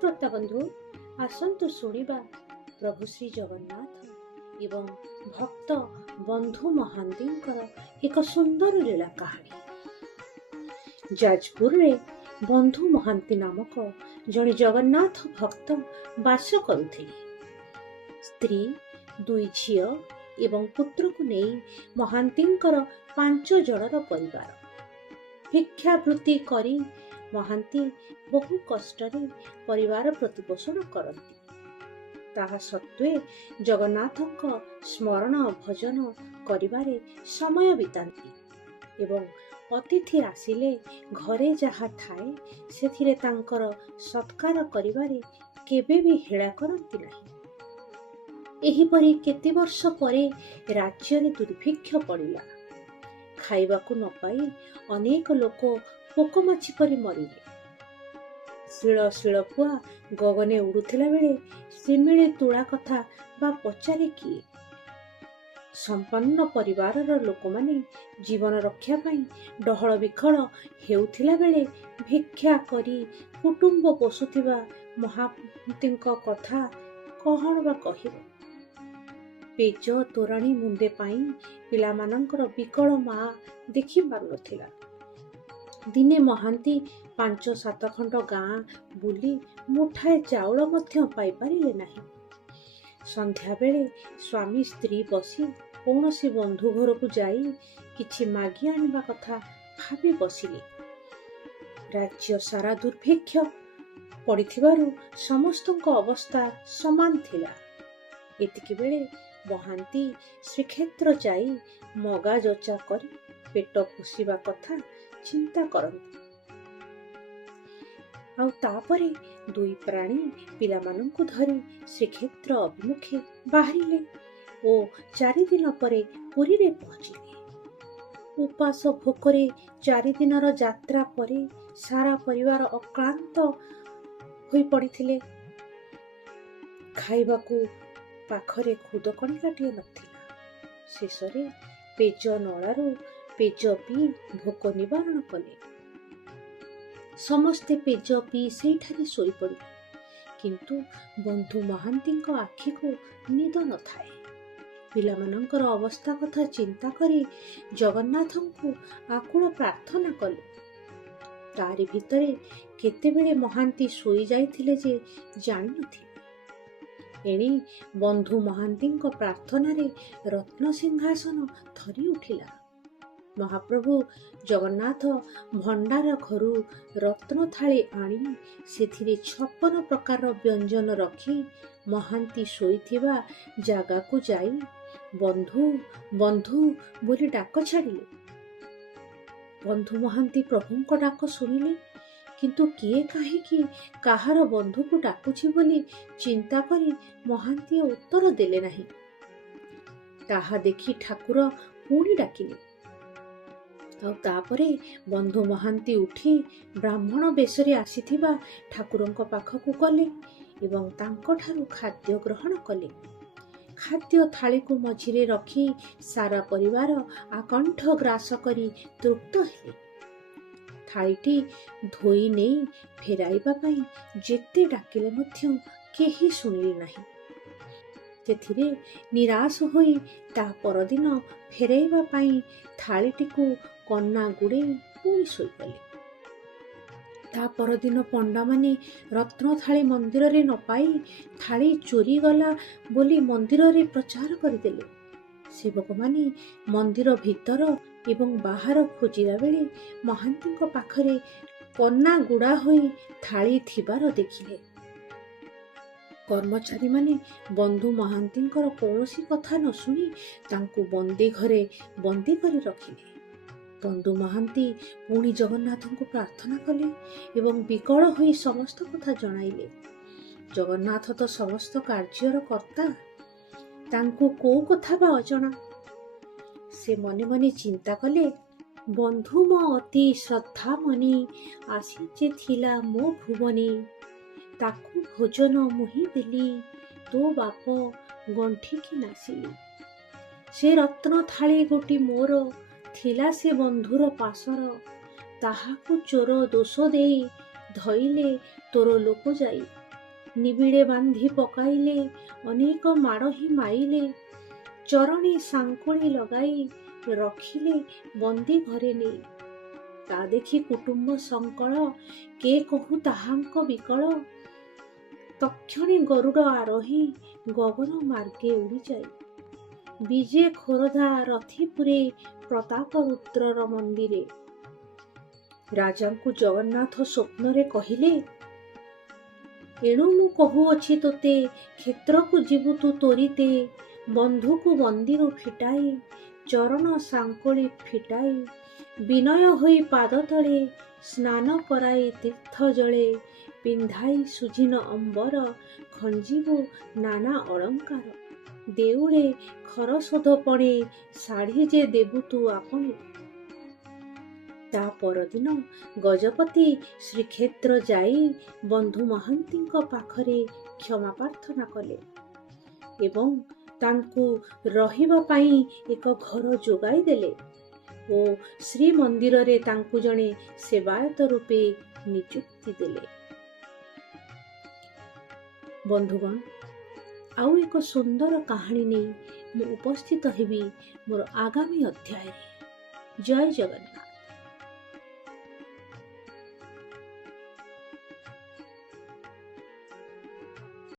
श्रोता बंधु आसतु शुणिबा प्रभु श्री जगन्नाथ एवं भक्त बंधु महांतींकर एक सुंदर लीला कहानी। जाजपुर रे बंधु महांती नामक जड़े जगन्नाथ भक्त बास करुथिले। स्त्री दुई झियो एवं पुत्र को नहीं महांतींकर 5 जनर परिवार। भिक्षावृत्ति करी महांती बहु कष्टरे परिवार प्रतिपोषण करती। ताहा सत्वे जगन्नाथଙ୍କ स्मरण भजन करिबारे समय बितांती एवं अतिथि आसिले घरे जहा थाए सेथिरे तांकर सत्कार करिबारे केबे भी हेळा करती नाही। एहिपरि केते वर्ष परे राज्य रे दुर्भिक्ष पड़िला। खाइबाकू न पाई अनेक लोक पोकमाछी परि मरिले। शिल शिलपुआ गगने उड़ुथिला बेले सिमिळे तुळा कथा बा पचारे किए। संपन्न परिवारर लोक माने जीवन रक्षा पाई डहळ विखळ हेउथिला बेले भिक्षा करी कुटुंब पोषुथिबा महांतींक कथा कहण बा कहिब। पेज तोराणी मुंदे पाई पिलामानंकर विकल मा देखि पारुनथिला। दिने महांती 5-7 खंड गाँ बुली मुठाए चाउल मध्य पाई पारिले नाही। संध्या बेले स्वामी स्त्री बसी कौनसी बंधु घर को जाई किछि मागी आनिबा कथा भाबी बसिले। राज्य सारा दुर्भिक्ष पड़िथिबारु समस्तଙ୍କ अवस्था समान थिला। एतिकी बेले महांती श्रीक्षेत्र जाई मगा जचा करी पेट पोषिबा कथा चिंता करती। आउ तापरे दुई प्राणी पिलामानंकु धरी श्रीक्षेत्र अभिमुखे बाहरिले ओ 4 दिन परे पुरी रे पहुंचिले। उपास भोकरे 4 दिनर यात्रा परे सारा परिवार अक्लांत होई पड़िथिले। खाइबाकू पाखरे खुद कणिकाटिए नथिला। शेषरे पेज नळारू पेज पी भोक निवारण कले। समस्ते पेज पी सेठारे सोई पड़िले, किंतु बंधु महांतींक आखि को निद न थाए। पिलामानंकर अवस्था कथा चिंता करी जगन्नाथंकु आकुल प्रार्थना कले। तारि भितरे केतेबेले महांती सोई जाइथिले जे जानि नथिले। एणे बंधु महांतींक प्रार्थना रे रत्न सिंहासन थरी उठिला। महाप्रभु जगन्नाथ भंडार घरू रत्न थाली आनी सेथिरे 56 प्रकार व्यंजन रखी महांती सोईथिबा जागा को जाई बंधु बंधु बोली डाक छाड़िले। बंधु महांती प्रभुंक डाक सुनिले, किंतु किए काहेकि काहार बंधु को डाकुछि बोली चिंता करी महांती उत्तर देले नाही। ताहा देखि ठाकुर पुणी डाकिले। तापरे बंधु महांती उठी ब्राह्मण बेशरे आसीथिबा ठाकुरंक पाखकु गले एवं तांको ठारू खाद्य ग्रहण कले। खाद्य थाली को मझिरे रखी सारा परिवार आकंठ ग्रास करी तृप्त हेले। थालीटी धोई नहीं फेराइबा पाई जेते डाकिले मध्य केही सुनिले नाही। तेथिरे निराश होई ता परदिन फेराइबा पाई थालीटिकु कन्ना गुड़े पुणी सोईगले। ता परदिन पंडा माने रत्न थाली मंदिर रे न पाई थाली चोरी गला बोली मंदिर रे प्रचार करदेले। सेवक माने मंदिर भीतर एवं बाहर खोजिला बेले महांतींक पाखरे कन्ना गुड़ा होई थाली थिबार देखिले। कर्मचारी माने बंधु महांतींकर कौनसी कथा न सुनी तांकु बंदी घरे बंदी करी रखिले। बंधु महांती पुणी जगन्नाथंकु प्रार्थना कले एवं विकल होई समस्त कथा जणाइले। जगन्नाथ तो समस्त कार्यर कर्ता, तांकु को कथा बा अजणा। से मने मने चिंता कले, बंधु मो अति श्रद्धा मनी आसी जे थिला मो भुवनी, ताकु भोजन मुही देली तो बाप गंठी की नासिली। से रत्न थाली गोटी मोर थिला से बंधुर पासर, ताहाकु चोर दोष देई धइले तोर लोक जाई। ନିବିଡ଼େ ବାନ୍ଧି ପକାଇଲେ, ଅନେକ ମାଡ଼ ହିଁ ମାଇଲେ, ଚରଣୀ ସାଙ୍କୁଳି ଲଗାଇ ରଖିଲେ ବନ୍ଦୀ ଘରେ ନେଇ। ତା ଦେଖି କୁଟୁମ୍ବ ସଙ୍କଳ, କେ କହୁ ତାହାଙ୍କ ବିକଳ। ତକ୍ଷଣେ ଗରୁଡ଼ ଆରୋହୀ ଗଗନ ମାର୍ଗେ ଉଡ଼ିଯାଇ, ବିଜେ ଖୋରଧା ରଥିପୁରେ ପ୍ରତାପ ରୁଦ୍ରର ମନ୍ଦିରେ। ରାଜାଙ୍କୁ ଜଗନ୍ନାଥ ସ୍ୱପ୍ନରେ କହିଲେ, ଏଣୁ ମୁଁ କହୁଅଛି ତୋତେ, କ୍ଷେତ୍ରକୁ ଯିବୁ ତୁ ତୋରିତେ, ବନ୍ଧୁକୁ ବନ୍ଦୀରୁ ଫିଟାଇ, ଚରଣ ସାଙ୍କୁଳି ଫିଟାଇ, ବିନୟ ହୋଇ ପାଦ ତଳେ, ସ୍ନାନ କରାଇ ତୀର୍ଥ ଜଳେ, ପିନ୍ଧାଇ ସୁଝିନ ଅମ୍ବର, ଖଞ୍ଜିବୁ ନାନା ଅଳଙ୍କାର, ଦେଉଳେ ଖରଶୋଧ ପଣେ, ଶାଢ଼ୀ ଯେ ଦେବୁ ତୁ ଆପଣି। ତା ପରଦିନ ଗଜପତି ଶ୍ରୀକ୍ଷେତ୍ର ଯାଇ ବନ୍ଧୁ ମହାନ୍ତିଙ୍କ ପାଖରେ କ୍ଷମା ପ୍ରାର୍ଥନା କଲେ ଏବଂ ତାଙ୍କୁ ରହିବା ପାଇଁ ଏକ ଘର ଯୋଗାଇ ଦେଲେ ଓ ଶ୍ରୀମନ୍ଦିରରେ ତାଙ୍କୁ ଜଣେ ସେବାୟତ ରୂପେ ନିଯୁକ୍ତି ଦେଲେ। ବନ୍ଧୁଗଣ, ଆଉ ଏକ ସୁନ୍ଦର କାହାଣୀ ନେଇ ମୁଁ ଉପସ୍ଥିତ ହେବି ମୋର ଆଗାମୀ ଅଧ୍ୟାୟରେ। ଜୟ ଜଗନ୍ନାଥ।